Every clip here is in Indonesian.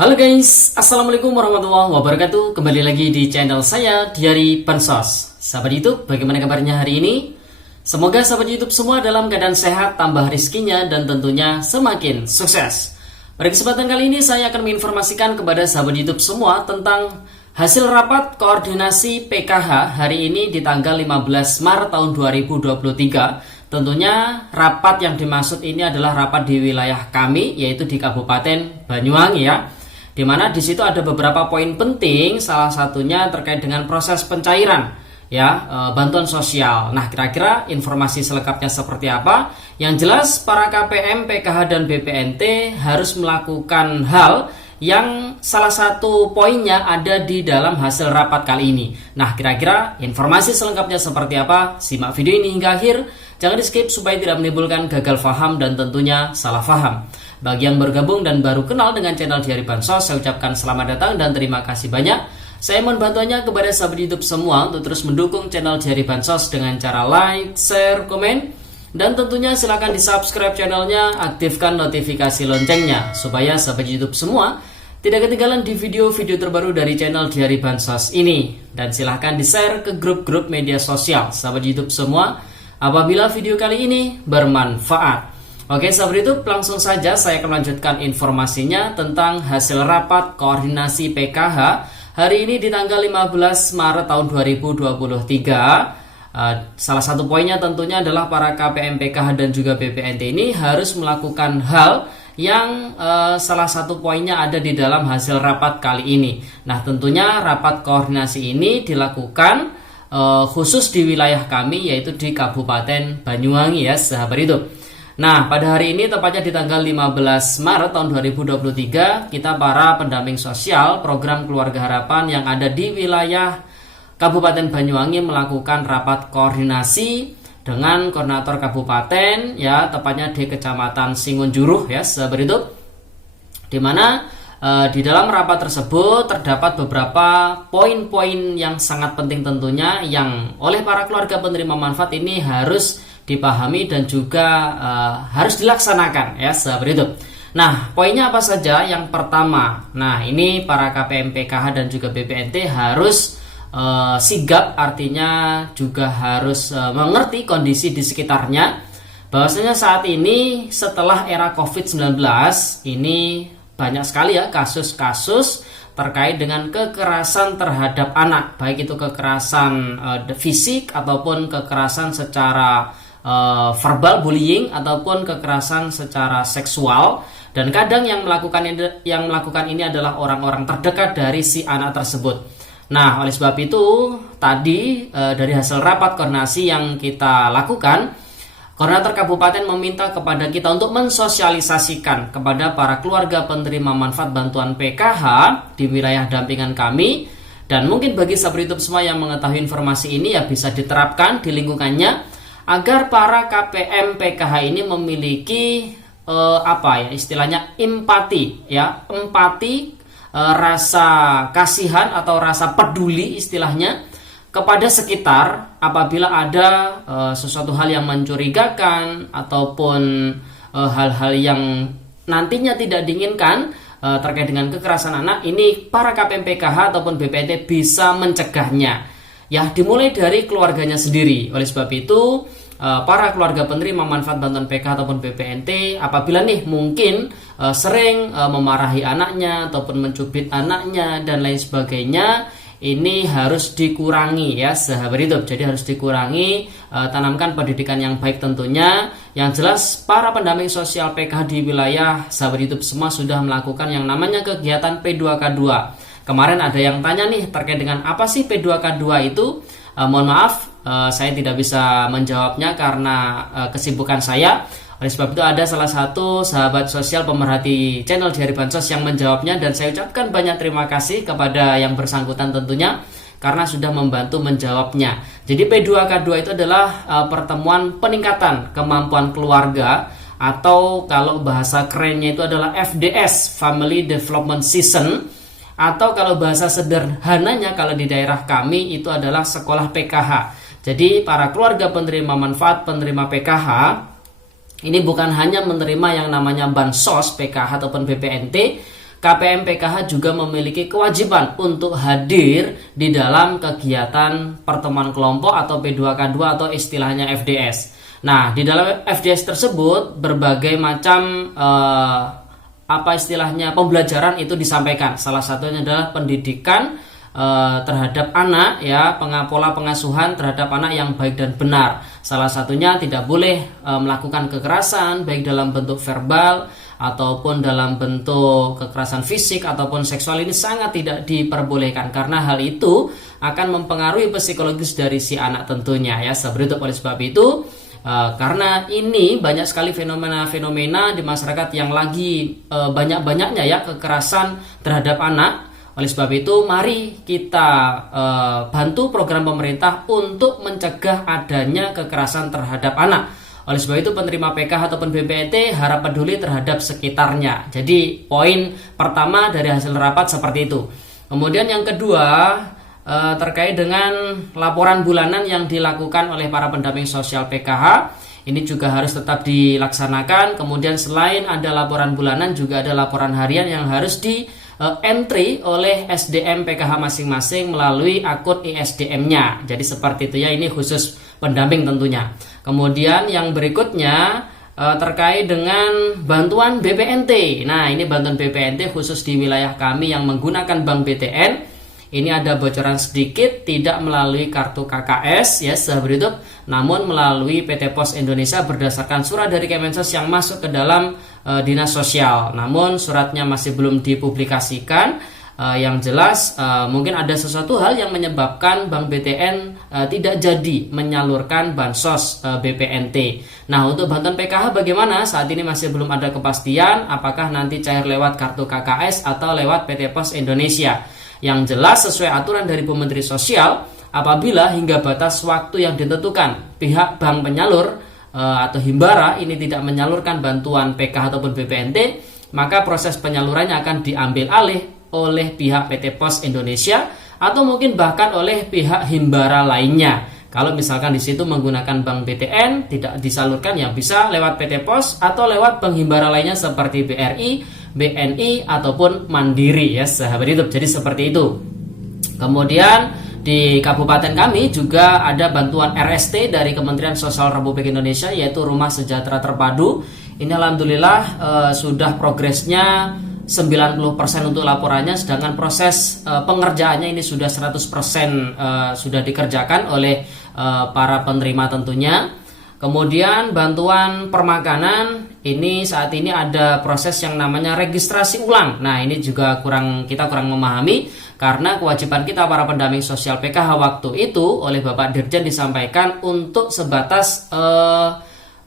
Halo guys, Assalamualaikum warahmatullahi wabarakatuh. Kembali lagi di channel saya, Diari Bansos. Sahabat YouTube, bagaimana kabarnya hari ini? Semoga sahabat YouTube semua dalam keadaan sehat, tambah rezekinya, dan tentunya semakin sukses. Pada kesempatan kali ini saya akan menginformasikan kepada sahabat YouTube semua tentang hasil rapat koordinasi PKH hari ini di tanggal 15 Maret tahun 2023. Tentunya rapat yang dimaksud ini adalah rapat di wilayah kami, yaitu di Kabupaten Banyuwangi ya. Di mana di situ ada beberapa poin penting, salah satunya terkait dengan proses pencairan ya bantuan sosial. Nah, kira-kira informasi selengkapnya seperti apa? Yang jelas para KPM, PKH dan BPNT harus melakukan hal yang salah satu poinnya ada di dalam hasil rapat kali ini. Nah, kira-kira informasi selengkapnya seperti apa? Simak video ini hingga akhir. Jangan di skip supaya tidak menimbulkan gagal paham dan tentunya salah paham. Bagi yang bergabung dan baru kenal dengan channel Diari Bansos, saya ucapkan selamat datang dan terima kasih banyak. Saya mohon bantuannya kepada sahabat YouTube semua untuk terus mendukung channel Diari Bansos dengan cara like, share, komen, dan tentunya silakan di subscribe channelnya, aktifkan notifikasi loncengnya supaya sahabat YouTube semua tidak ketinggalan di video-video terbaru dari channel Diari Bansos ini. Dan silahkan di share ke grup-grup media sosial sahabat YouTube semua apabila video kali ini bermanfaat. Oke sahabat YouTube, langsung saja saya akan melanjutkan informasinya tentang hasil rapat koordinasi PKH hari ini di tanggal 15 Maret tahun 2023. Salah satu poinnya tentunya adalah para KPM, PKH dan juga BPNT ini harus melakukan hal yang salah satu poinnya ada di dalam hasil rapat kali ini. Nah, tentunya rapat koordinasi ini dilakukan khusus di wilayah kami, yaitu di Kabupaten Banyuwangi ya sahabat YouTube. Nah, pada hari ini tepatnya di tanggal 15 Maret tahun 2023, kita para pendamping sosial program Keluarga Harapan yang ada di wilayah Kabupaten Banyuwangi melakukan rapat koordinasi dengan koordinator kabupaten ya, tepatnya di Kecamatan Singunjuruh ya sahabat YouTube. Di mana di dalam rapat tersebut terdapat beberapa poin-poin yang sangat penting tentunya yang oleh para keluarga penerima manfaat ini harus dipahami dan juga harus dilaksanakan ya sahabat YouTube. Nah, poinnya apa saja? Yang pertama, nah ini para KPM, PKH dan juga BPNT harus sigap, artinya juga harus mengerti kondisi di sekitarnya. Bahwasanya saat ini setelah era COVID-19 ini banyak sekali ya kasus-kasus terkait dengan kekerasan terhadap anak, baik itu kekerasan fisik ataupun kekerasan secara verbal bullying ataupun kekerasan secara seksual, dan kadang yang melakukan ini adalah orang-orang terdekat dari si anak tersebut. Nah, oleh sebab itu tadi dari hasil rapat koordinasi yang kita lakukan, koordinator kabupaten meminta kepada kita untuk mensosialisasikan kepada para keluarga penerima manfaat bantuan PKH di wilayah dampingan kami. Dan mungkin bagi sahabat YouTube semua yang mengetahui informasi ini ya bisa diterapkan di lingkungannya, agar para KPM PKH ini memiliki istilahnya empati ya, rasa kasihan atau rasa peduli istilahnya kepada sekitar apabila ada sesuatu hal yang mencurigakan ataupun hal-hal yang nantinya tidak diinginkan terkait dengan kekerasan anak. Ini para KPM PKH ataupun BPNT bisa mencegahnya ya, dimulai dari keluarganya sendiri. Oleh sebab itu para keluarga penerima manfaat bantuan PKH ataupun BPNT apabila nih mungkin sering memarahi anaknya ataupun mencubit anaknya dan lain sebagainya, ini harus dikurangi ya sahabat YouTube. Jadi harus dikurangi, tanamkan pendidikan yang baik tentunya. Yang jelas para pendamping sosial PKH di wilayah sahabat YouTube semua sudah melakukan yang namanya kegiatan P2K2. Kemarin ada yang tanya nih terkait dengan apa sih P2K2 itu. Mohon maaf, saya tidak bisa menjawabnya karena kesibukan saya. Oleh sebab itu ada salah satu sahabat sosial pemerhati channel Diari Bansos yang menjawabnya, dan saya ucapkan banyak terima kasih kepada yang bersangkutan tentunya karena sudah membantu menjawabnya. Jadi P2K2 itu adalah pertemuan peningkatan kemampuan keluarga, atau kalau bahasa kerennya itu adalah FDS, Family Development Season, atau kalau bahasa sederhananya kalau di daerah kami itu adalah sekolah PKH. Jadi para keluarga penerima manfaat, penerima PKH ini bukan hanya menerima yang namanya bansos PKH ataupun BPNT, KPM PKH juga memiliki kewajiban untuk hadir di dalam kegiatan pertemuan kelompok atau P2K2 atau istilahnya FDS. Nah, di dalam FDS tersebut berbagai macam pembelajaran itu disampaikan. Salah satunya adalah pendidikan terhadap anak, ya, pola pengasuhan terhadap anak yang baik dan benar. Salah satunya tidak boleh melakukan kekerasan baik dalam bentuk verbal ataupun dalam bentuk kekerasan fisik ataupun seksual. Ini sangat tidak diperbolehkan karena hal itu akan mempengaruhi psikologis dari si anak tentunya, ya. Oleh sebab itu karena ini banyak sekali fenomena-fenomena di masyarakat yang lagi banyak-banyaknya, ya, kekerasan terhadap anak. Oleh sebab itu, mari kita bantu program pemerintah untuk mencegah adanya kekerasan terhadap anak. Oleh sebab itu, penerima PKH ataupun BPNT harap peduli terhadap sekitarnya. Jadi, poin pertama dari hasil rapat seperti itu. Kemudian yang kedua, terkait dengan laporan bulanan yang dilakukan oleh para pendamping sosial PKH. Ini juga harus tetap dilaksanakan. Kemudian selain ada laporan bulanan, juga ada laporan harian yang harus di entry oleh SDM PKH masing-masing melalui akun ISDM-nya. Jadi seperti itu, ya, ini khusus pendamping tentunya. Kemudian yang berikutnya terkait dengan bantuan BPNT. Nah, ini bantuan BPNT khusus di wilayah kami yang menggunakan Bank BTN. Ini ada bocoran sedikit, tidak melalui kartu KKS, ya, sahabat YouTube, namun melalui PT Pos Indonesia berdasarkan surat dari Kemensos yang masuk ke dalam dinas sosial. Namun suratnya masih belum dipublikasikan. Yang jelas mungkin ada sesuatu hal yang menyebabkan Bank BTN tidak jadi menyalurkan bansos BPNT. Nah, untuk bantuan PKH bagaimana? Saat ini masih belum ada kepastian apakah nanti cair lewat kartu KKS atau lewat PT Pos Indonesia. Yang jelas sesuai aturan dari Bu Menteri Sosial, apabila hingga batas waktu yang ditentukan pihak bank penyalur atau himbara ini tidak menyalurkan bantuan PKH ataupun BPNT, maka proses penyalurannya akan diambil alih oleh pihak PT Pos Indonesia atau mungkin bahkan oleh pihak himbara lainnya. Kalau misalkan di situ menggunakan Bank BTN tidak disalurkan, ya bisa lewat PT Pos atau lewat bank himbara lainnya seperti BRI, BNI ataupun Mandiri, ya, sahabat YouTube. Jadi seperti itu. Kemudian di kabupaten kami juga ada bantuan RST dari Kementerian Sosial Republik Indonesia, yaitu Rumah Sejahtera Terpadu. Ini alhamdulillah sudah progresnya 90% untuk laporannya, sedangkan proses pengerjaannya ini sudah 100% sudah dikerjakan oleh para penerima tentunya. Kemudian bantuan permakanan ini saat ini ada proses yang namanya registrasi ulang. Nah, ini juga kita kurang memahami karena kewajiban kita para pendamping sosial PKH waktu itu oleh Bapak Dirjen disampaikan untuk sebatas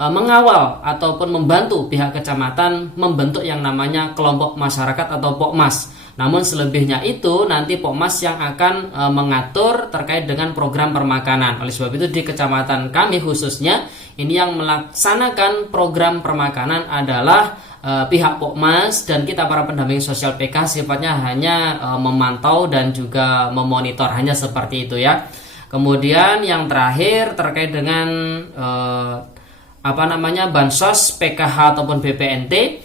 mengawal ataupun membantu pihak kecamatan membentuk yang namanya kelompok masyarakat atau Pokmas. Namun selebihnya itu nanti Pokmas yang akan mengatur terkait dengan program permakanan. Oleh sebab itu di kecamatan kami khususnya ini yang melaksanakan program permakanan adalah pihak Pokmas, dan kita para pendamping sosial PK sifatnya hanya memantau dan juga memonitor, hanya seperti itu, ya. Kemudian yang terakhir terkait dengan bansos PKH ataupun BPNT.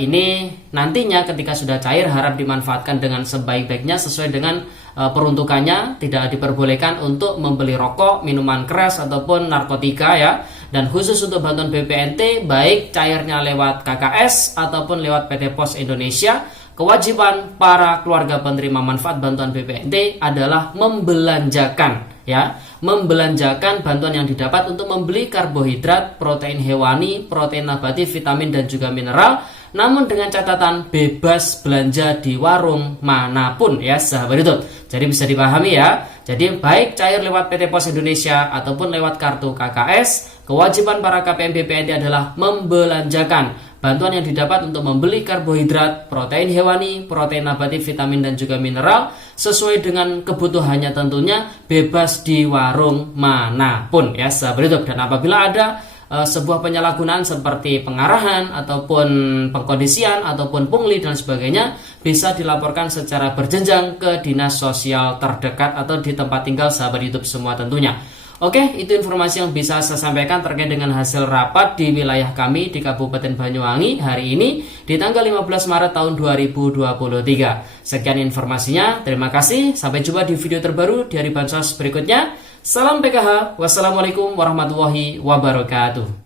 Ini nantinya ketika sudah cair harap dimanfaatkan dengan sebaik-baiknya sesuai dengan peruntukannya. Tidak diperbolehkan untuk membeli rokok, minuman keras ataupun narkotika, ya. Dan khusus untuk bantuan BPNT baik cairnya lewat KKS ataupun lewat PT Pos Indonesia, kewajiban para keluarga penerima manfaat bantuan BPNT adalah membelanjakan, ya, membelanjakan bantuan yang didapat untuk membeli karbohidrat, protein hewani, protein nabati, vitamin dan juga mineral, namun dengan catatan bebas belanja di warung manapun, ya, sahabat YouTube. Jadi bisa dipahami, ya. Jadi baik cair lewat PT Pos Indonesia ataupun lewat kartu KKS, kewajiban para KPM BPNT adalah membelanjakan bantuan yang didapat untuk membeli karbohidrat, protein hewani, protein nabati, vitamin dan juga mineral sesuai dengan kebutuhannya tentunya, bebas di warung manapun, ya, sahabat YouTube. Dan apabila ada sebuah penyalahgunaan seperti pengarahan ataupun pengkondisian ataupun pungli dan sebagainya, bisa dilaporkan secara berjenjang ke dinas sosial terdekat atau di tempat tinggal sahabat YouTube semua tentunya. Oke, itu informasi yang bisa saya sampaikan terkait dengan hasil rapat di wilayah kami di Kabupaten Banyuwangi hari ini di tanggal 15 Maret tahun 2023. Sekian informasinya, terima kasih. Sampai jumpa di video terbaru dari Bansos berikutnya. Salam PKH, wassalamualaikum warahmatullahi wabarakatuh.